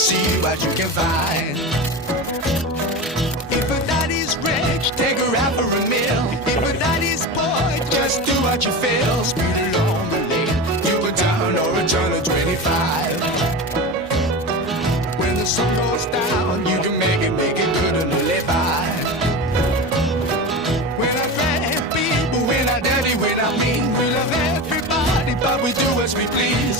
see what you can find. If a daddy's rich, take her out for a meal. If a daddy's poor, just do what you feel. Speed along the lane, you go down or a turn of 25. When the sun goes down, you can make it good and live by. When I friend people, when I dirty, when I mean, we love everybody, but we do as we please.